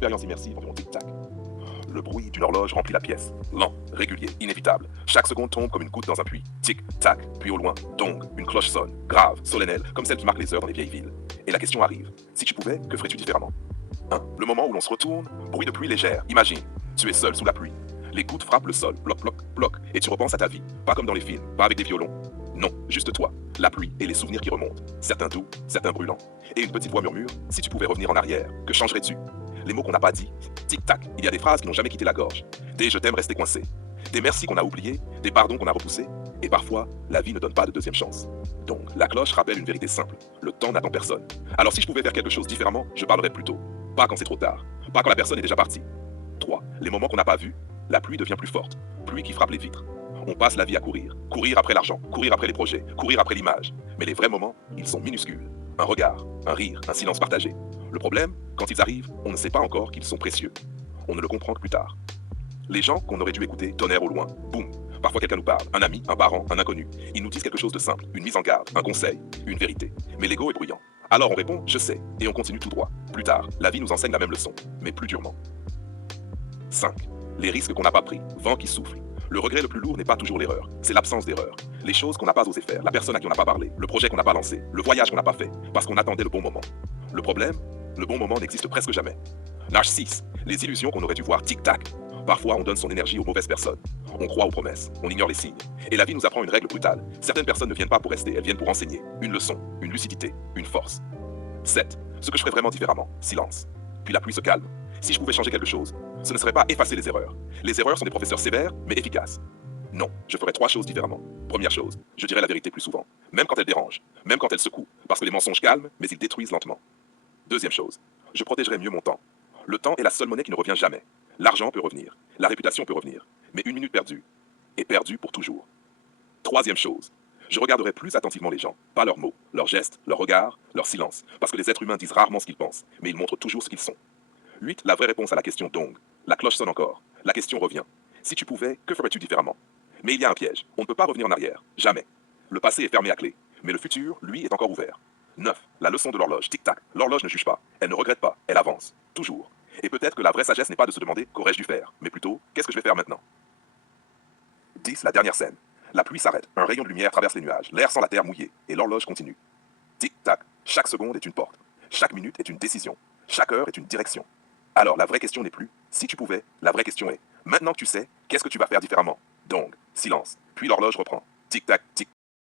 expérience immersive environ tic-tac. Le bruit d'une horloge remplit la pièce. Lent, régulier, inévitable. Chaque seconde tombe comme une goutte dans un puits. Tic-tac, puis au loin, dong, une cloche sonne. Grave, solennelle, comme celle qui marque les heures dans les vieilles villes. Et la question arrive. Si tu pouvais, que ferais-tu différemment? 1. Le moment où l'on se retourne, bruit de pluie légère. Imagine, tu es seul sous la pluie. Les gouttes frappent le sol, bloc, bloc, bloc, et tu repenses à ta vie. Pas comme dans les films, pas avec des violons. Non, juste toi, la pluie et les souvenirs qui remontent. Certains doux, certains brûlants. Et une petite voix murmure, si tu pouvais revenir en arrière, que changerais-tu? Les mots qu'on n'a pas dit, tic-tac, il y a des phrases qui n'ont jamais quitté la gorge. Des je t'aime restés coincés. Des merci qu'on a oubliés, des pardons qu'on a repoussés. Et parfois, la vie ne donne pas de deuxième chance. Donc, la cloche rappelle une vérité simple. Le temps n'attend personne. Alors si je pouvais faire quelque chose différemment, je parlerais plus tôt. Pas quand c'est trop tard. Pas quand la personne est déjà partie. 3. Les moments qu'on n'a pas vus, la pluie devient plus forte. Pluie qui frappe les vitres. On passe la vie à courir. Courir après l'argent, courir après les projets, courir après l'image. Mais les vrais moments, ils sont minuscules. Un regard, un rire, un silence partagé. Le problème, quand ils arrivent, on ne sait pas encore qu'ils sont précieux. On ne le comprend que plus tard. Les gens qu'on aurait dû écouter tonnèrent au loin. Boum. Parfois quelqu'un nous parle, un ami, un parent, un inconnu. Ils nous disent quelque chose de simple, une mise en garde, un conseil, une vérité. Mais l'ego est bruyant. Alors on répond, je sais, et on continue tout droit. Plus tard, la vie nous enseigne la même leçon, mais plus durement. 5. Les risques qu'on n'a pas pris, vent qui souffle. Le regret le plus lourd n'est pas toujours l'erreur, c'est l'absence d'erreur. Les choses qu'on n'a pas osé faire, la personne à qui on n'a pas parlé, le projet qu'on n'a pas lancé, le voyage qu'on n'a pas fait, parce qu'on attendait le bon moment. Le problème, le bon moment n'existe presque jamais. Nage 6. Les illusions qu'on aurait dû voir tic-tac. Parfois, on donne son énergie aux mauvaises personnes. On croit aux promesses, on ignore les signes. Et la vie nous apprend une règle brutale. Certaines personnes ne viennent pas pour rester, elles viennent pour enseigner. Une leçon, une lucidité, une force. 7. Ce que je ferais vraiment différemment, silence. Puis la pluie se calme. Si je pouvais changer quelque chose, ce ne serait pas effacer les erreurs. Les erreurs sont des professeurs sévères, mais efficaces. Non, je ferais 3 choses différemment. Première chose, je dirais la vérité plus souvent, même quand elle dérange, même quand elle secoue, parce que les mensonges calment, mais ils détruisent lentement. Deuxième chose, je protégerais mieux mon temps. Le temps est la seule monnaie qui ne revient jamais. L'argent peut revenir, la réputation peut revenir, mais une minute perdue est perdue pour toujours. Troisième chose, je regarderai plus attentivement les gens, pas leurs mots, leurs gestes, leurs regards, leur silence, parce que les êtres humains disent rarement ce qu'ils pensent, mais ils montrent toujours ce qu'ils sont. 8. La vraie réponse à la question dong. La cloche sonne encore. La question revient. Si tu pouvais, que ferais-tu différemment? Mais il y a un piège. On ne peut pas revenir en arrière. Jamais. Le passé est fermé à clé. Mais le futur, lui, est encore ouvert. 9. La leçon de l'horloge. Tic-tac. L'horloge ne juge pas. Elle ne regrette pas. Elle avance. Toujours. Et peut-être que la vraie sagesse n'est pas de se demander qu'aurais-je dû faire, mais plutôt qu'est-ce que je vais faire maintenant? 10. La dernière scène. La pluie s'arrête. Un rayon de lumière traverse les nuages. L'air sent la terre mouillée. Et l'horloge continue. Tic-tac. Chaque seconde est une porte. Chaque minute est une décision. Chaque heure est une direction. Alors la vraie question n'est plus si tu pouvais, la vraie question est maintenant que tu sais, qu'est-ce que tu vas faire différemment? Donc, silence. Puis l'horloge reprend. Tic-tac, tic-tac.